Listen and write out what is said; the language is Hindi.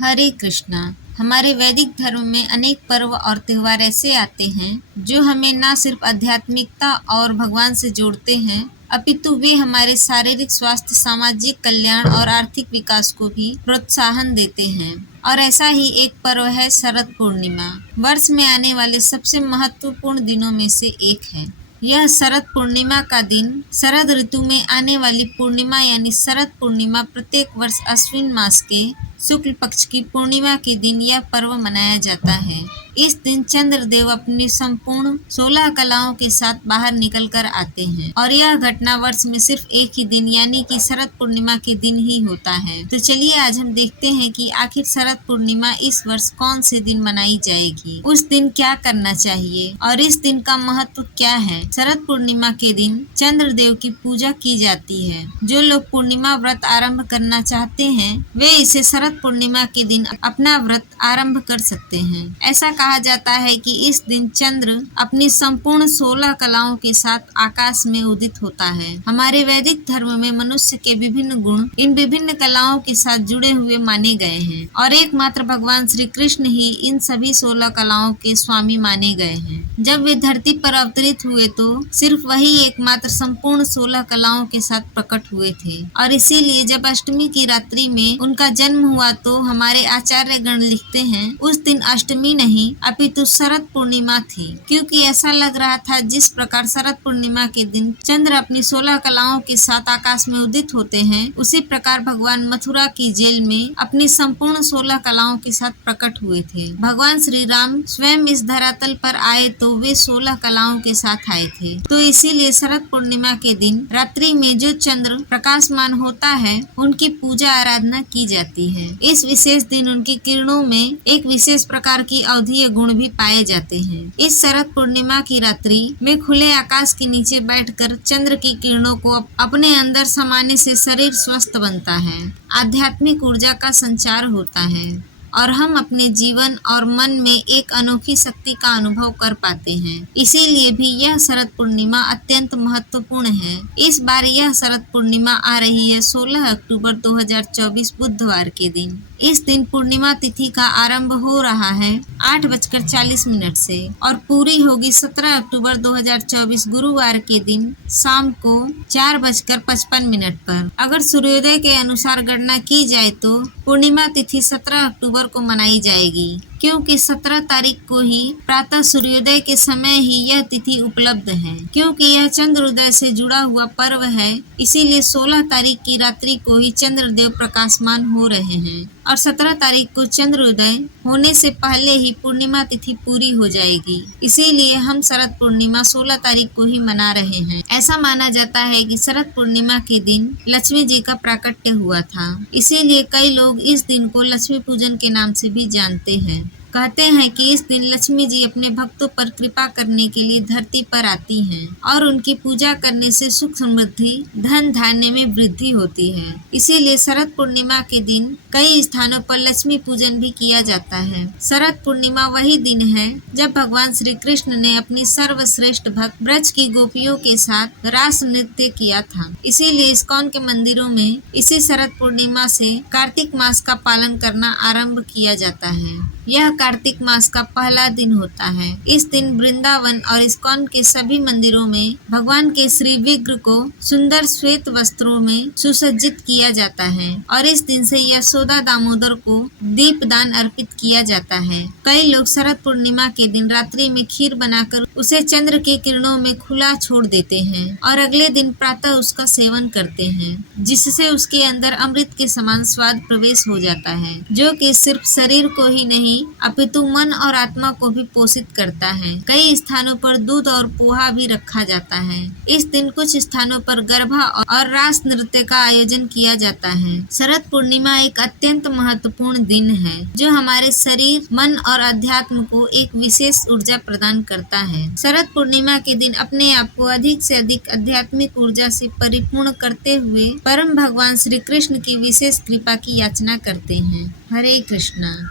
हरे कृष्णा। हमारे वैदिक धर्म में अनेक पर्व और त्योहार ऐसे आते हैं जो हमें न सिर्फ आध्यात्मिकता और भगवान से जोड़ते हैं, अपितु वे हमारे शारीरिक स्वास्थ्य, सामाजिक कल्याण और आर्थिक विकास को भी प्रोत्साहन देते हैं। और ऐसा ही एक पर्व है शरद पूर्णिमा। वर्ष में आने वाले सबसे महत्वपूर्ण दिनों में से एक है। यह शरद पूर्णिमा का दिन शरद ऋतु में आने वाली पूर्णिमा यानी शरद पूर्णिमा प्रत्येक वर्ष अश्विन मास के शुक्ल पक्ष की पूर्णिमा के दिन यह पर्व मनाया जाता है। इस दिन चंद्रदेव अपनी संपूर्ण 16 कलाओं के साथ बाहर निकल कर आते हैं और यह घटना वर्ष में सिर्फ एक ही दिन यानी कि शरद पूर्णिमा के दिन ही होता है। तो चलिए आज हम देखते हैं कि आखिर शरद पूर्णिमा इस वर्ष कौन से दिन मनाई जाएगी, उस दिन क्या करना चाहिए और इस दिन का महत्व क्या है। शरद पूर्णिमा के दिन चंद्रदेव की पूजा की जाती है। जो लोग पूर्णिमा व्रत आरंभ करना चाहते हैं वे इसे शरद पूर्णिमा के दिन अपना व्रत आरंभ कर सकते हैं। ऐसा कहा जाता है कि इस दिन चंद्र अपनी संपूर्ण 16 कलाओं के साथ आकाश में उदित होता है। हमारे वैदिक धर्म में मनुष्य के विभिन्न गुण इन विभिन्न कलाओं के साथ जुड़े हुए माने गए हैं और एकमात्र भगवान श्री कृष्ण ही इन सभी 16 कलाओं के स्वामी माने गए हैं। जब वे धरती पर अवतरित हुए तो सिर्फ वही एकमात्र संपूर्ण 16 कलाओं के साथ प्रकट हुए थे और इसीलिए जब अष्टमी की रात्रि में उनका जन्म हुआ तो हमारे आचार्य गण लिखते हैं उस दिन अष्टमी नहीं अपितु शरद पूर्णिमा थी, क्योंकि ऐसा लग रहा था जिस प्रकार शरद पूर्णिमा के दिन चंद्र अपनी 16 कलाओं के साथ आकाश में उदित होते हैं, उसी प्रकार भगवान मथुरा की जेल में अपनी संपूर्ण 16 कलाओं के साथ प्रकट हुए थे। भगवान श्री राम स्वयं इस धरातल पर आए तो वे 16 कलाओं के साथ आए थे। तो इसीलिए शरद पूर्णिमा के दिन रात्रि में जो चंद्र प्रकाशमान होता है उनकी पूजा आराधना की जाती है। इस विशेष दिन उनकी किरणों में एक विशेष प्रकार की अवधीय गुण भी पाए जाते हैं। इस शरद पूर्णिमा की रात्रि में खुले आकाश के नीचे बैठकर चंद्र की किरणों को अपने अंदर समाने से शरीर स्वस्थ बनता है, आध्यात्मिक ऊर्जा का संचार होता है और हम अपने जीवन और मन में एक अनोखी शक्ति का अनुभव कर पाते हैं। इसीलिए भी यह शरद पूर्णिमा अत्यंत महत्वपूर्ण है। इस बार यह शरद पूर्णिमा आ रही है 16 अक्टूबर 2024 बुधवार के दिन। इस दिन पूर्णिमा तिथि का आरंभ हो रहा है 8:40 से और पूरी होगी 17 अक्टूबर 2024 गुरुवार के दिन शाम को 4:55 पर। अगर सूर्योदय के अनुसार गणना की जाए तो पूर्णिमा तिथि 17 अक्टूबर को मनाई जाएगी, क्योंकि 17 तारीख को ही प्रातः सूर्योदय के समय ही यह तिथि उपलब्ध है। क्योंकि यह चंद्रोदय से जुड़ा हुआ पर्व है, इसीलिए 16 तारीख की रात्रि को ही चंद्रदेव प्रकाशमान हो रहे हैं और 17 तारीख को चंद्रोदय होने से पहले ही पूर्णिमा तिथि पूरी हो जाएगी। इसीलिए हम शरद पूर्णिमा 16 तारीख को ही मना रहे हैं। ऐसा माना जाता है कि शरद पूर्णिमा के दिन लक्ष्मी जी का प्राकट्य हुआ था, इसीलिए कई लोग इस दिन को लक्ष्मी पूजन के नाम से भी जानते हैं। कहते हैं कि इस दिन लक्ष्मी जी अपने भक्तों पर कृपा करने के लिए धरती पर आती हैं और उनकी पूजा करने से सुख समृद्धि, धन धान्य में वृद्धि होती है। इसीलिए शरद पूर्णिमा के दिन कई स्थानों पर लक्ष्मी पूजन भी किया जाता है। शरद पूर्णिमा वही दिन है जब भगवान श्री कृष्ण ने अपनी सर्वश्रेष्ठ भक्त ब्रज की गोपियों के साथ रास नृत्य किया था। इसीलिए इस्कॉन के मंदिरों में इसी शरद पूर्णिमा से कार्तिक मास का पालन करना आरंभ किया जाता है। यह कार्तिक मास का पहला दिन होता है। इस दिन वृंदावन और इस्कॉन के सभी मंदिरों में भगवान के श्री विग्रह को सुंदर श्वेत वस्त्रों में सुसज्जित किया जाता है और इस दिन से यशोदा दामोदर को दीपदान अर्पित किया जाता है। कई लोग शरद पूर्णिमा के दिन रात्रि में खीर बनाकर उसे चंद्र की किरणों में खुला छोड़ देते हैं और अगले दिन प्रातः उसका सेवन करते हैं, जिससे उसके अंदर अमृत के समान स्वाद प्रवेश हो जाता है, जो कि सिर्फ शरीर को ही नहीं अपितु मन और आत्मा को भी पोषित करता है। कई स्थानों पर दूध और पोहा भी रखा जाता है। इस दिन कुछ स्थानों पर गरबा और रास नृत्य का आयोजन किया जाता है। शरद पूर्णिमा एक अत्यंत महत्वपूर्ण दिन है जो हमारे शरीर, मन और अध्यात्म को एक विशेष ऊर्जा प्रदान करता है। शरद पूर्णिमा के दिन अपने आप को अधिक से अधिक आध्यात्मिक ऊर्जा से परिपूर्ण करते हुए परम भगवान श्री कृष्ण की विशेष कृपा की याचना करते हैं। हरे कृष्णा।